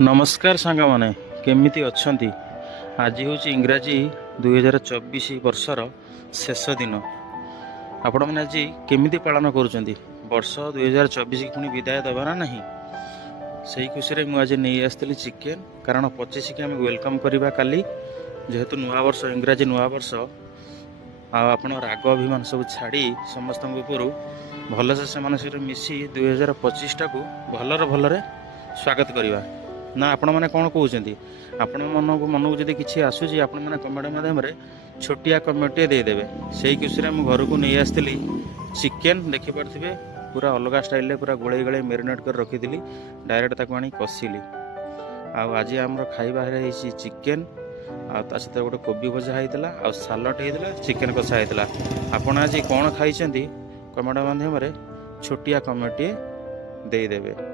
नमस्कार सांग मैंने केमिति अच्छंती। आज हूँ इंग्राजी 2024 वर्षर शेष दिन। आपण मैंने आज केमिति पालन करुँच वर्ष 2024 की पुणी विदाय देवा ना नहीं से खुशी में आज नहीं आसती चिकेन कारण 25 की आम वेलकम करवा काली जेहेतु नुआ वर्ष इंग्राजी नुआ वर्ष आपण राग अभिमान सब छाड़ी समस्त ऊपर भलसे से मिसी 2025 टाक भलर भलरे स्वागत करवा ना आपण मैंने कौन कहते आपण मन को जब किसी आसूसी आपण मैंने कमेंट माध्यम छोटिया कमेंटे देदेवे से खुशी में घर को नहीं आसती चिकेन देखिपे पूरा अलग स्टाइल पूरा गोले गोले मेरिनेट कर रखी डायरेक्ट ताको आनी कषिली आज आम खाଇବା चिकेन सहित गोटे कोबी भजा होता आ सालड होता चिकेन कषा होता। आपण आज कौन खाई कमेंट माध्यम छोटिया कमेंटे देदेवे।